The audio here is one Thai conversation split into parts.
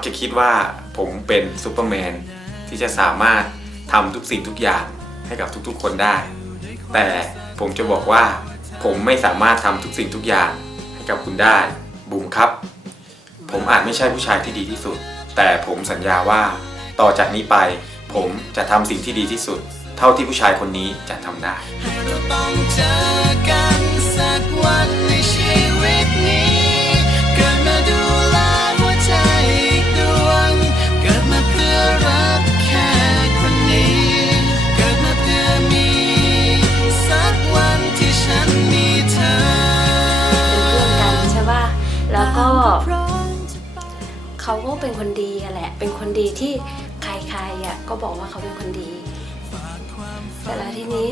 กจะคิดว่าผมเป็นซูเปอร์แมนที่จะสามารถทำทุกสิ่งทุกอย่างให้กับทุกๆ คนได้ แต่ผมจะบอกว่า ผมไม่สามารถทำทุกสิ่งทุกอย่างให้กับคุณได้บูมครับ ผมอาจไม่ใช่ผู้ชายที่ดีที่สุด แต่ผมสัญญาว่าต่อจากนี้ไป ผมจะทำสิ่งที่ดีที่สุด เท่าที่ผู้ชายคนนี้จะทำได้ เขาก็เป็นคนดีอะแหละ เป็นคนดีที่ใครๆอะก็บอกว่าเขาเป็นคนดี แต่ละทีนี้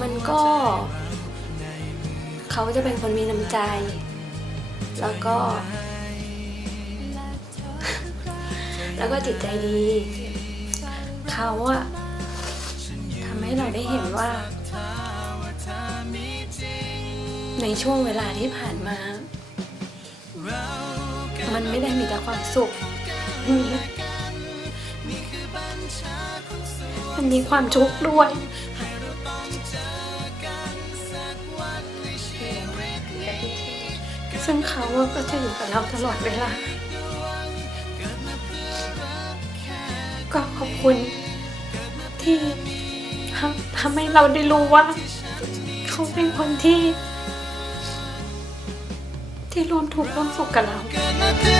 มันก็ เขาจะเป็นคนมีน้ำใจ แล้วก็ แล้วก็จิตใจดี เขาอะทำให้เราได้เห็นว่า ในช่วงเวลาที่ผ่านมา มันไม่ได้มีแต่ความสุขมันมีมันมีความทุกข์ด้วยซึ่งเขาก็จะอยู่กับเราตลอดเวลา ก็ขอบคุณที่ทำทำให้เราได้รู้ว่า เขาเป็นคนที่ ที่ร่วมทุกข์ร่วมสุขกับเรา เกิ